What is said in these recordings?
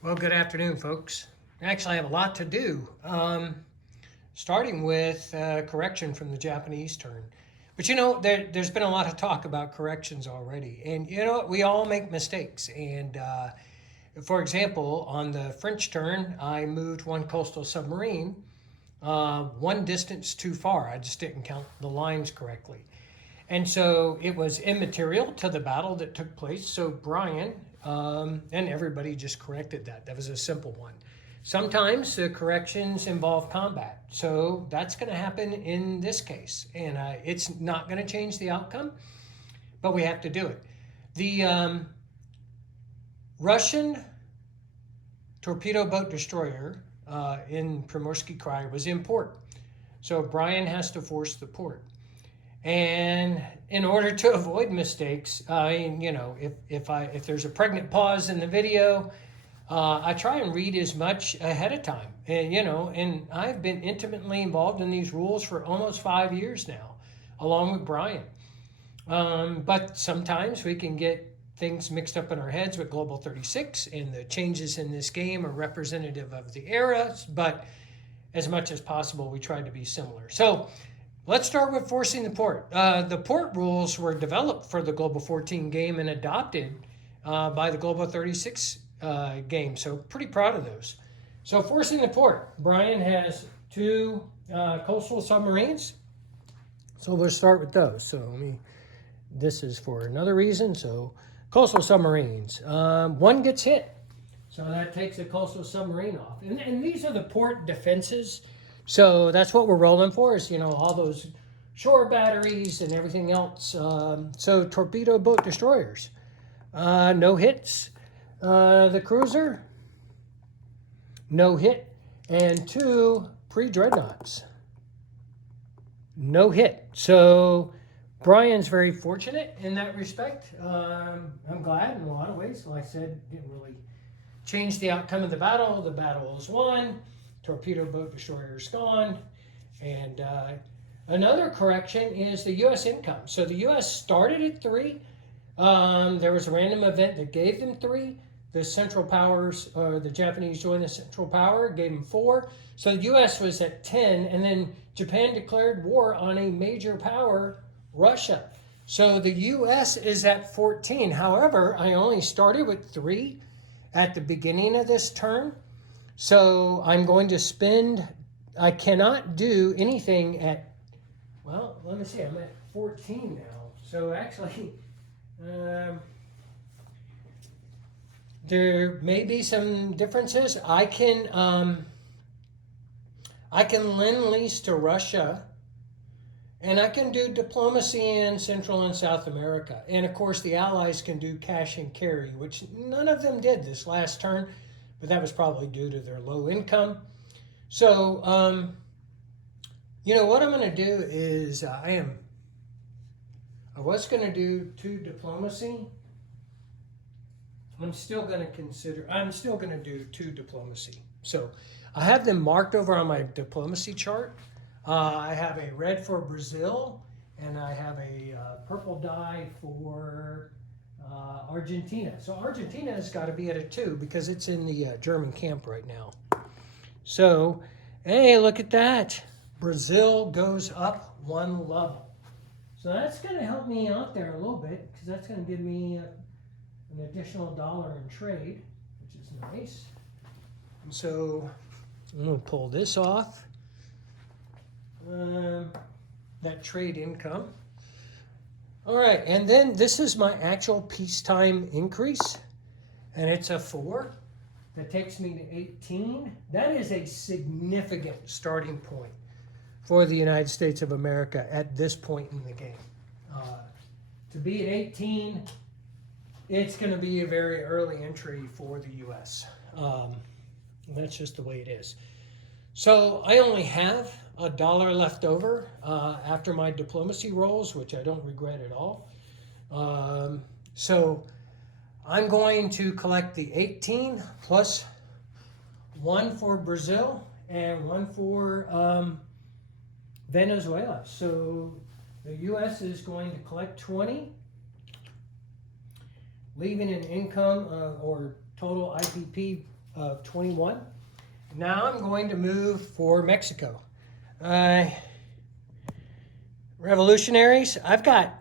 Well, good afternoon, folks. Actually, I have a lot to do, starting with correction from the Japanese turn. But there's been a lot of talk about corrections already. And you know what? We all make mistakes. And for example, on the French turn, I moved one coastal submarine one distance too far. I just didn't count the lines correctly. And so it was immaterial to the battle that took place. So Brian and everybody just corrected that. That was a simple one. Sometimes the corrections involve combat. So that's going to happen in this case. And it's not going to change the outcome, but we have to do it. The Russian torpedo boat destroyer in Primorsky Krai was in port. So Brian has to force the port. And in order to avoid mistakes, if there's a pregnant pause in the video, I try and read as much ahead of time. And I've been intimately involved in these rules for almost 5 years now, along with Brian. But sometimes we can get things mixed up in our heads with Global 36, and the changes in this game are representative of the era, but as much as possible, we try to be similar. So let's start with forcing the port. The port rules were developed for the Global 14 game and adopted by the Global 36 game. So pretty proud of those. So forcing the port. Brian has two coastal submarines. So we'll start with those. So this is for another reason. So coastal submarines. One gets hit. So that takes a coastal submarine off. And these are the port defenses. So that's what we're rolling for is, all those shore batteries and everything else. So torpedo boat destroyers, no hits. The cruiser, no hit. And two pre-dreadnoughts, no hit. So Brian's very fortunate in that respect. I'm glad in a lot of ways. Like I said, didn't really change the outcome of the battle. The battle is won. Torpedo boat destroyer is gone. And another correction is the U.S. income. So the U.S. started at 3. There was a random event that gave them 3. The Central Powers, or the Japanese joined the Central Power, gave them 4. So the U.S. was at 10, and then Japan declared war on a major power, Russia. So the U.S. is at 14. However, I only started with 3 at the beginning of this turn. So I'm going to spend, I cannot do anything at, well, let me see, I'm at 14 now. So actually, there may be some differences. I can lend lease to Russia, and I can do diplomacy in Central and South America. And of course, the Allies can do cash and carry, which none of them did this last turn, but that was probably due to their low income. So, what I'm going to do is I was going to do 2 diplomacy. I'm still going to do 2 diplomacy. So I have them marked over on my diplomacy chart. I have a red for Brazil, and I have a purple dye for Argentina. So Argentina has got to be at a 2 because it's in the German camp right now. So, hey, look at that. Brazil goes up 1 level. So that's going to help me out there a little bit because that's going to give me an additional $1 in trade, which is nice. And so I'm going to pull this off. That trade income. All right, and then this is my actual peacetime increase, and it's a 4. That takes me to 18. That is a significant starting point for the United States of America at this point in the game. To be at 18, it's going to be a very early entry for the U.S. That's just the way it is. So I only have $1 left over after my diplomacy rolls, which I don't regret at all. So I'm going to collect the 18 plus 1 for Brazil and 1 for Venezuela. So the U.S. is going to collect 20, leaving an income or total IPP of 21. Now I'm going to move for Mexico. Revolutionaries, I've got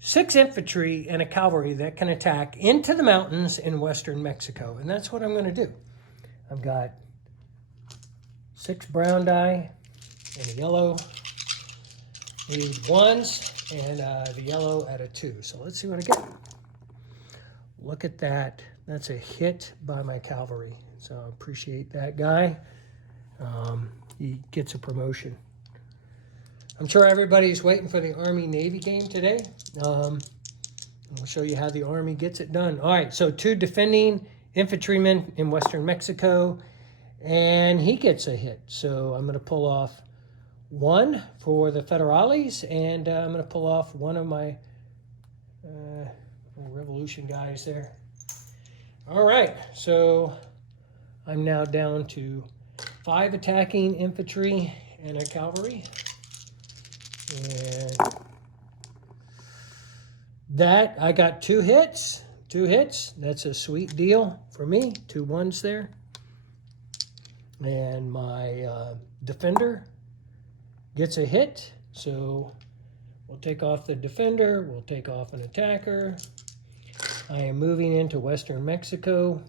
6 infantry and a cavalry that can attack into the mountains in western Mexico, and that's what I'm going to do. I've got 6 brown die and a yellow. Need 1s and the yellow at a 2. So let's see what I get. Look at that. That's a hit by my cavalry. So I appreciate that guy. He gets a promotion. I'm sure everybody's waiting for the Army-Navy game today. I'll show you how the Army gets it done. All right, so 2 defending infantrymen in western Mexico, and he gets a hit. So I'm going to pull off 1 for the Federales, and I'm going to pull off 1 of my revolution guys there. All right, so I'm now down to 5 attacking infantry and a cavalry. And that, I got 2 hits. 2 hits. That's a sweet deal for me. 2 1s there. And my defender gets a hit. So we'll take off the defender. We'll take off an attacker. I am moving into western Mexico.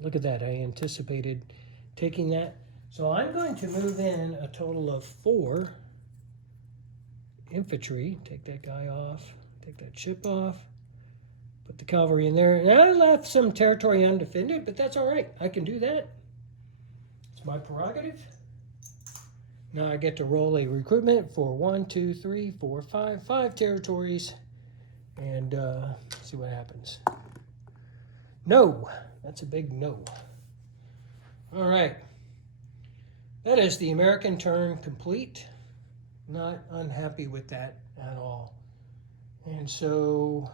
Look at that. I anticipated taking that. So I'm going to move in a total of 4 infantry. Take that guy off. Take that ship off. Put the cavalry in there. And I left some territory undefended, but that's all right. I can do that. It's my prerogative. Now I get to roll a recruitment for 1, 2, 3, 4, 5 territories. And see what happens. No. That's a big no. All right. That is the American turn complete. Not unhappy with that at all. And so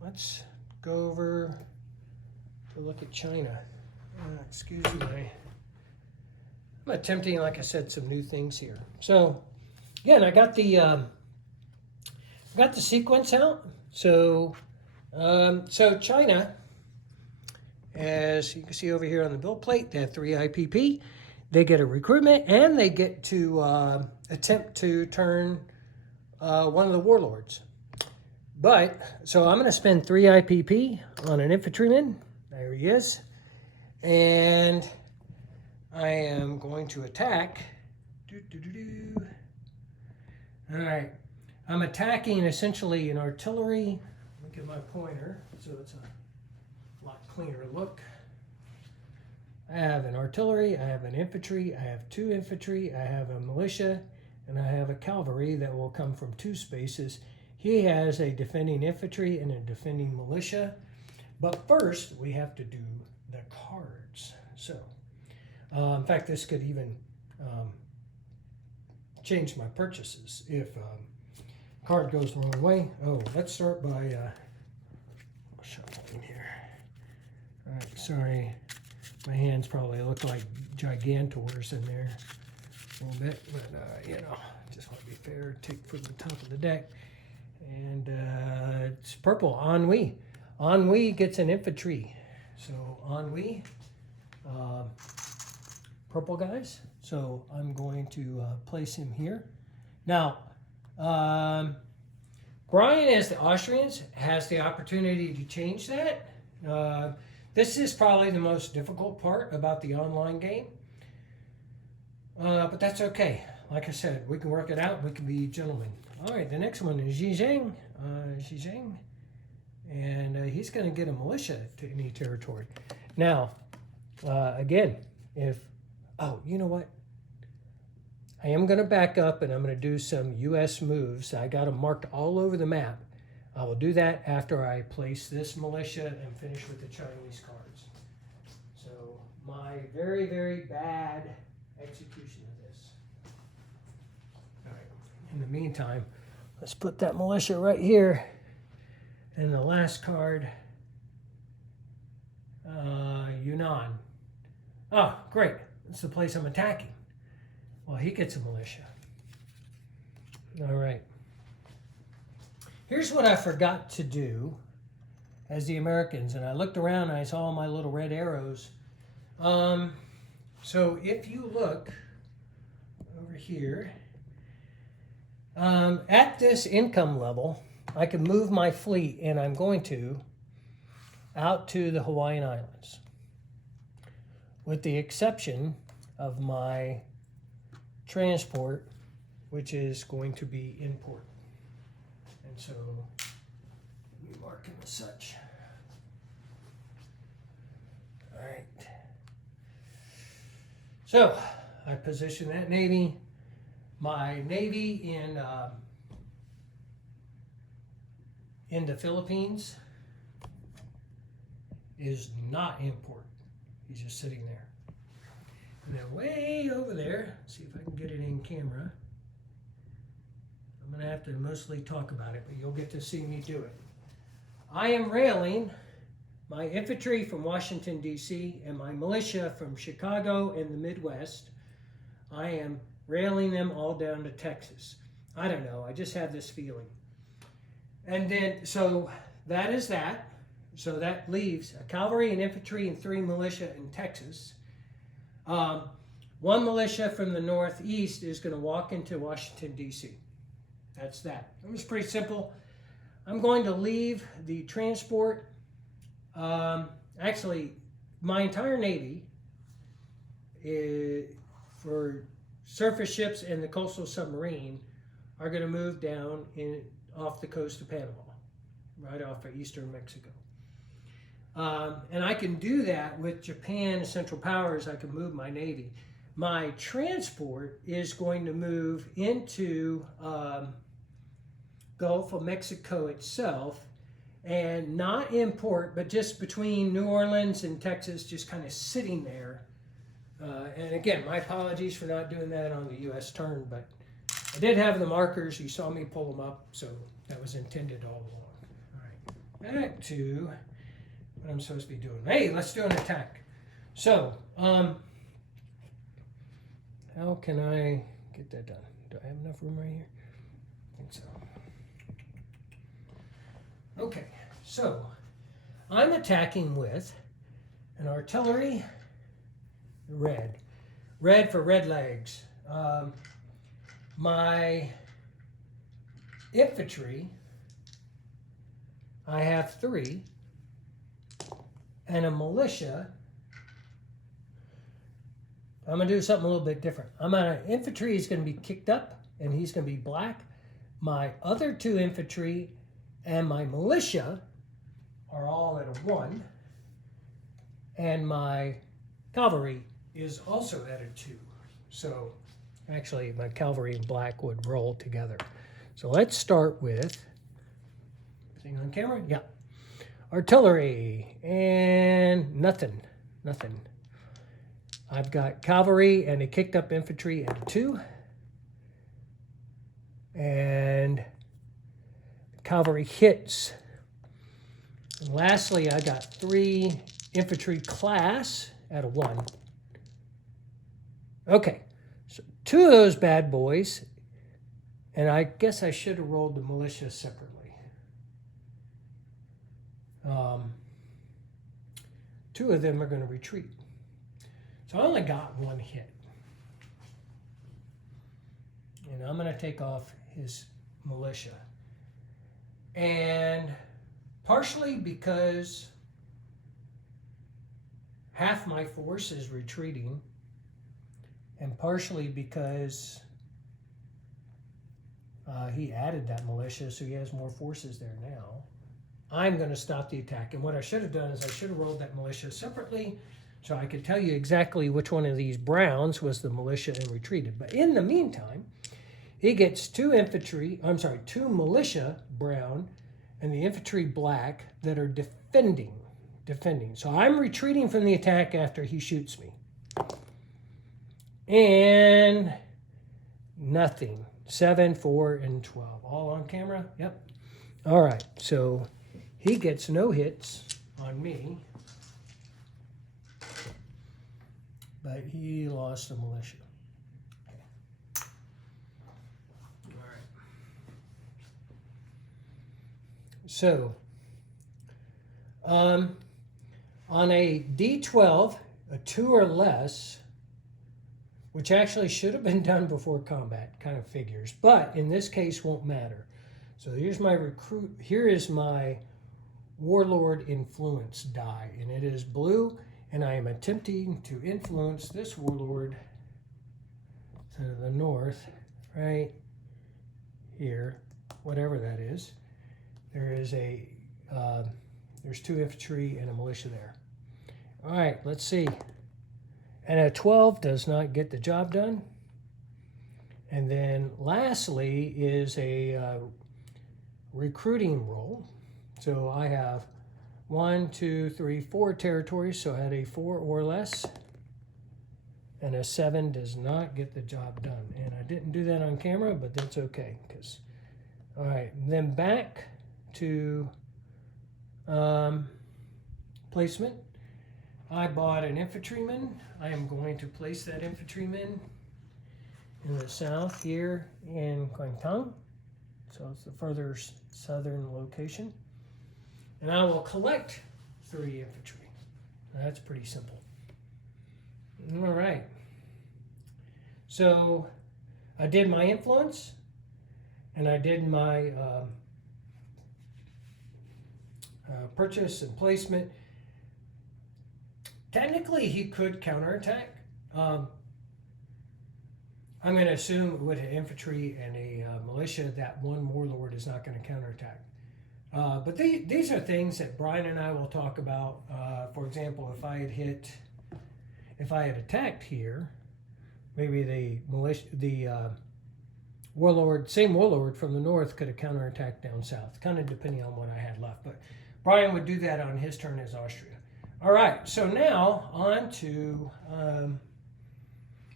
let's go over to look at China. Excuse me. I'm attempting, like I said, some new things here. So again, I got the sequence out. So China, as you can see over here on the bill plate, they have 3 IPP. They get a recruitment, and they get to attempt to turn one of the warlords. But, so I'm going to spend 3 IPP on an infantryman. There he is. And I am going to attack. All right. I'm attacking essentially an artillery. Look at my pointer, so it's a lot cleaner look. I have an artillery, I have an infantry, I have 2 infantry, I have a militia, and I have a cavalry that will come from 2 spaces. He has a defending infantry and a defending militia. But first, we have to do the cards. So, in fact, this could even change my purchases if card goes the wrong way. Oh, let's start by shuffling here. All right, sorry. My hands probably look like gigantors in there a little bit, but you know, just want to be fair. Take from the top of the deck, and it's purple. Ennui. Ennui gets an infantry, so Ennui, purple guys. So I'm going to place him here. Now, Brian, as the Austrians, has the opportunity to change that. This is probably the most difficult part about the online game. But that's okay. Like I said, we can work it out. We can be gentlemen. All right, the next one is Zhejiang. And he's going to get a militia to any territory. Now, again, you know what? I am going to back up, and I'm going to do some U.S. moves. I got them marked all over the map. I will do that after I place this militia and finish with the Chinese cards. So my very, very bad execution of this. All right. In the meantime, let's put that militia right here. And the last card, Yunnan. Oh, great. That's the place I'm attacking. Well, he gets a militia. All right. Here's what I forgot to do as the Americans, and I looked around and I saw my little red arrows. So if you look over here, at this income level, I can move my fleet, and I'm going to, out to the Hawaiian Islands, with the exception of my transport, which is going to be in port. And so we mark him as such. All right. So I position that Navy. My Navy in the Philippines is not in port. He's just sitting there. And then way over there, see if I can get it in camera. I'm going to have to mostly talk about it, but you'll get to see me do it. I am railing my infantry from Washington, D.C., and my militia from Chicago and the Midwest. I am railing them all down to Texas. I don't know, I just have this feeling. And then, so that is that. So that leaves a cavalry and infantry and 3 militia in Texas. 1 militia from the northeast is going to walk into Washington, D.C. That's that. It was pretty simple. I'm going to leave the transport. Actually, my entire Navy for surface ships and the coastal submarine are going to move down off the coast of Panama, right off of eastern Mexico. And I can do that with Japan and Central Powers. I can move my Navy. My transport is going to move into Gulf of Mexico itself, and not in port, but just between New Orleans and Texas, just kind of sitting there. And again, my apologies for not doing that on the U.S. turn, but I did have the markers. You saw me pull them up, so that was intended all along. All right, back to what I'm supposed to be doing. Hey, let's do an attack. So, how can I get that done? Do I have enough room right here? I think so. Okay, so I'm attacking with an artillery red. Red for red legs. My infantry, I have 3. And a militia, I'm going to do something a little bit different. Infantry is going to be kicked up, and he's going to be black. My other 2 infantry and my militia are all at a 1. And my cavalry is also at a 2. So actually, my cavalry and black would roll together. So let's start with, thing on camera? Yeah. Artillery, and nothing. I've got cavalry and a kicked up infantry at a 2. And cavalry hits. And lastly, I got 3 infantry class at a 1. Okay, so 2 of those bad boys, and I guess I should have rolled the militia separately. 2 of them are going to retreat. So I only got 1 hit. And I'm going to take off his militia. And partially because half my force is retreating, and partially because he added that militia, so he has more forces there now, I'm going to stop the attack. And what I should have done is I should have rolled that militia separately so I could tell you exactly which one of these browns was the militia and retreated. But in the meantime, he gets 2 militia brown and the infantry black that are defending. So I'm retreating from the attack after he shoots me. And nothing. 7, 4, and 12. All on camera? Yep. All right, so he gets no hits on me, but he lost a militia. Okay. All right. So, on a D12, a 2 or less, which actually should have been done before combat, kind of figures, but in this case won't matter. So here's my recruit. Here is my warlord influence die, and it is blue, and I am attempting to influence this warlord to the north, right here, whatever that is. There is a there's 2 infantry and a militia there. All right, let's see. And a 12 does not get the job done. And then lastly is a recruiting roll. So I have 1, 2, 3, 4 territories, so I had a 4 or less. And a 7 does not get the job done. And I didn't do that on camera, but that's okay. All right, then back to placement. I bought an infantryman. I am going to place that infantryman in the south here in Guangdong. So it's the further southern location. And I will collect 3 infantry. That's pretty simple. All right. So I did my influence, and I did my purchase and placement. Technically, he could counterattack. I'm going to assume with an infantry and a militia that one warlord is not going to counterattack. But these are things that Brian and I will talk about. For example, if I had attacked here, maybe the militia, same warlord from the north could have counterattacked down south, kind of depending on what I had left. But Brian would do that on his turn as Austria. All right, so now on to,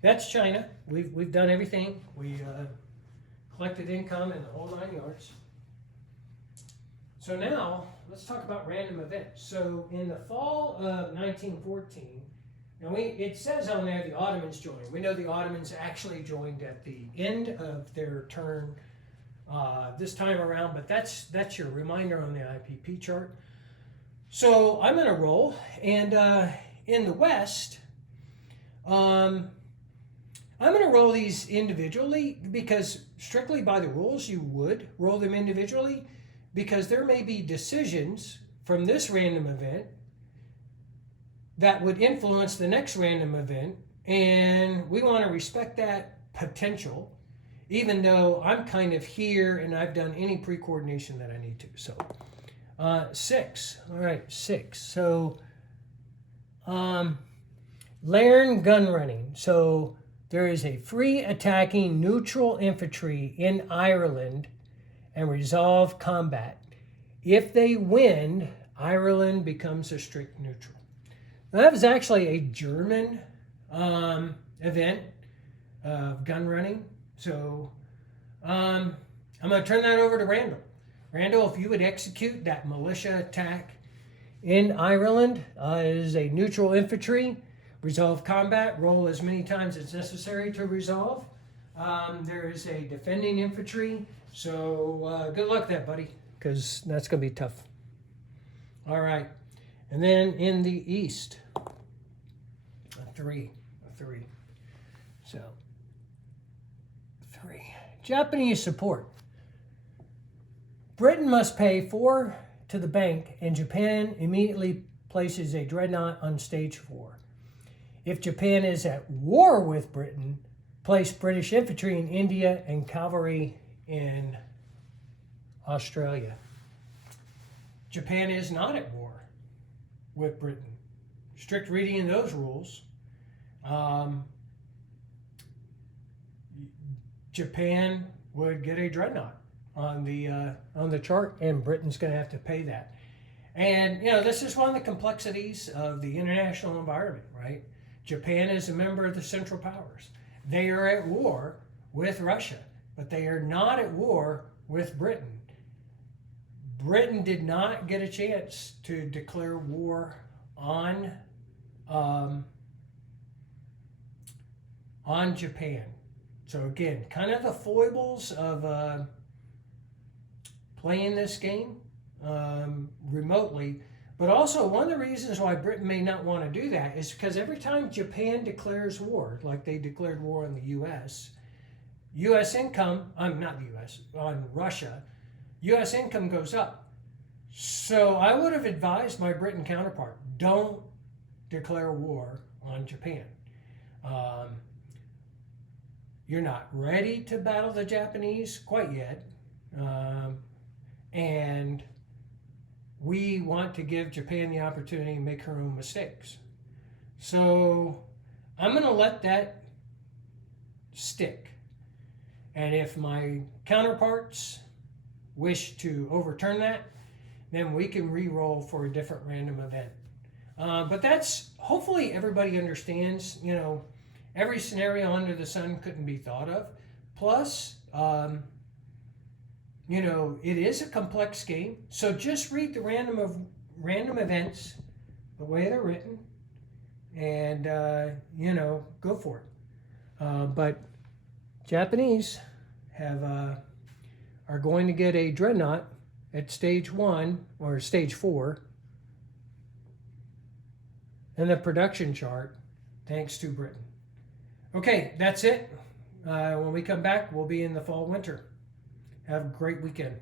that's China. We've done everything. We collected income in the whole 9 yards. So now, let's talk about random events. So in the fall of 1914, and it says on there the Ottomans joined. We know the Ottomans actually joined at the end of their turn this time around, but that's your reminder on the IPP chart. So I'm going to roll, and in the West, I'm going to roll these individually because strictly by the rules you would roll them individually, because there may be decisions from this random event that would influence the next random event, and we want to respect that potential, even though I'm kind of here and I've done any pre-coordination that I need to. So 6. All right, 6. So learn gun running. So there is a free attacking neutral infantry in Ireland and resolve combat. If they win, Ireland becomes a strict neutral. Now, that was actually a German event of gun running. So I'm going to turn that over to Randall. Randall, if you would execute that militia attack in Ireland as a neutral infantry, resolve combat, roll as many times as necessary to resolve. There is a defending infantry, so good luck there, buddy, because that's going to be tough. All right, and then in the east, a 3. So 3. Japanese support. Britain must pay 4 to the bank, and Japan immediately places a dreadnought on stage 4. If Japan is at war with Britain, place British infantry in India and cavalry in Australia. Japan is not at war with Britain. Strict reading of those rules. Japan would get a dreadnought on the chart, and Britain's going to have to pay that. And this is one of the complexities of the international environment, right? Japan is a member of the Central Powers. They are at war with Russia, but they are not at war with Britain. Britain did not get a chance to declare war on Japan. So again, kind of the foibles of playing this game remotely, But also, one of the reasons why Britain may not want to do that is because every time Japan declares war, like they declared war on the U.S. income, not the U.S., on Russia, U.S. income goes up. So I would have advised my Britain counterpart, don't declare war on Japan. You're not ready to battle the Japanese quite yet. And we want to give Japan the opportunity to make her own mistakes. So I'm going to let that stick. And if my counterparts wish to overturn that, then we can re-roll for a different random event. But that's, hopefully everybody understands, every scenario under the sun couldn't be thought of. Plus, it is a complex game. So just read the random events, the way they're written, and, go for it. But Japanese are going to get a dreadnought at stage 1 or stage 4 in the production chart, thanks to Britain. Okay, that's it. When we come back, we'll be in the fall winter. Have a great weekend.